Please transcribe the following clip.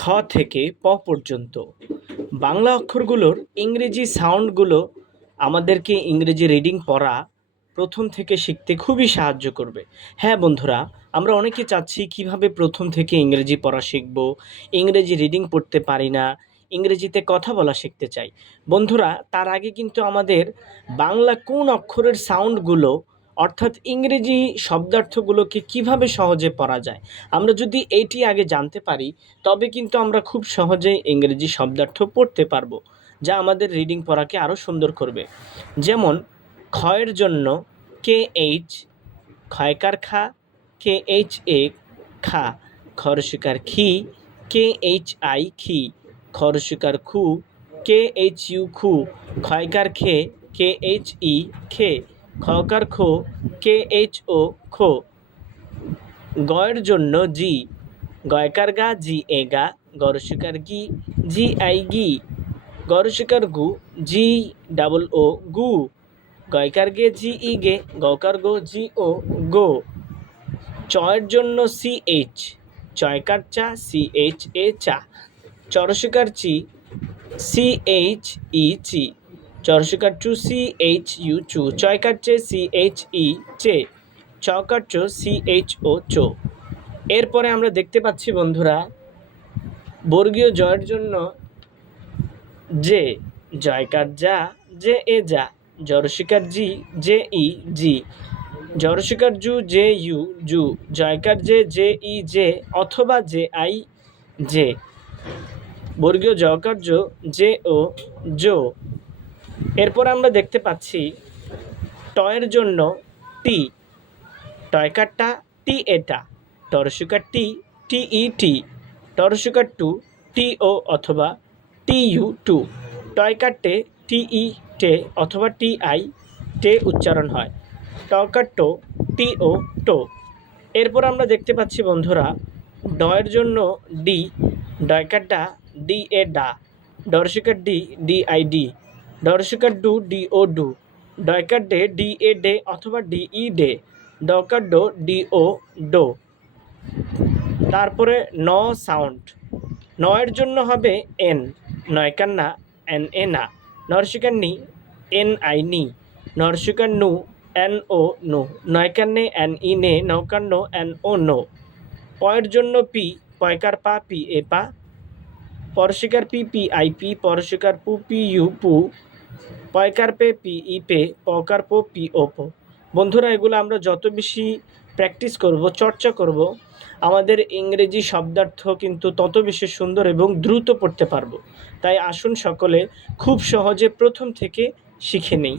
খ থেকে প পর্যন্ত বাংলা অক্ষরগুলোর ইংরেজি সাউন্ডগুলো আমাদেরকে ইংরেজি রিডিং পড়া প্রথম থেকে শিখতে খুবই সাহায্য করবে। হ্যাঁ বন্ধুরা, আমরা অনেকে চাচ্ছি কিভাবে প্রথম থেকে ইংরেজি পড়া শিখব, ইংরেজি রিডিং পড়তে পারি না, ইংরেজিতে কথা বলা শিখতে চাই। বন্ধুরা, তার আগে কিন্তু আমাদের বাংলা কোন অক্ষরের সাউন্ডগুলো অর্থাৎ ইংরেজি শব্দার্থগুলোকে কিভাবে সহজে পড়া যায়, আমরা যদি এইটি আগে জানতে পারি তবে কিন্তু আমরা খুব সহজেই ইংরেজি শব্দার্থ পড়তে পারবো, যা আমাদের রিডিং পড়াকে আরও সুন্দর করবে। যেমন ক্ষয়ের জন্য KH, ক্ষয়কার খা KHA খা, খরশিকার খি KHI খি, খরশিকার খু KHU খু, ক্ষয়কার খে KHE খে, খকার খো KHO খো। গয়ের জন্য জি, গয়কার গা GA গা, গরশিকার গি GI গি, গরশিকার গু GOO গু, গয়কার গে GE গে, গকার গো GO গো। চয়ের জন্য CH, চয়কার চা CHA চা, চরশিকার চি CHE চি, চরশিকার চু CHU চু, চয়কার চে CHE চে, চকার চো CHO চো। এরপরে আমরা দেখতে পাচ্ছি বন্ধুরা, বর্গীয় জয়ের জন্য যে, জয়কার যা JA যা, জরশিকার জি JE জি, জরশিকার জু JU জু, জয়কার JE জে অথবা JI জে, বর্গীয় জকার JO জো। এরপর আমরা দেখতে পাচ্ছি টয়ের জন্য টি, টয়কারটা TA, টরশিকার TE টি, টরশিকার টু TO অথবা TU টু, টয়কারটে TE টে অথবা TI টে উচ্চারণ হয়, টকার টো TO টো। এরপর আমরা দেখতে পাচ্ছি বন্ধুরা, ডয়ের জন্য ডি, ডয়কারডা DA ডা, ডরশিকার DI ডি, ডরশিকার DO ডু, ডয়কার DA ডে অথবা DE ডে, ডকার DO ডো। তারপরে ন সাউন্ড, নয়ের জন্য হবে N, নয়কার না NA না, নরশিকার নি NI নি, নরশিকার নু NO নো, নয়কার নে NE নে, নৌকার নো NO নো। পয়ের জন্য পি, পয়কার পা PA পা, পরশিকার PI পি, পরশিকার PU পু, পয়কার PE পে, পকার PO পো। বন্ধুরা, এগুলো আমরা যত বেশি প্র্যাকটিস করব, চর্চা করব, আমাদের ইংরেজি শব্দার্থ কিন্তু তত বেশি সুন্দর এবং দ্রুত পড়তে পারবো। তাই আসুন সকলে খুব সহজে প্রথম থেকে শিখে নেই।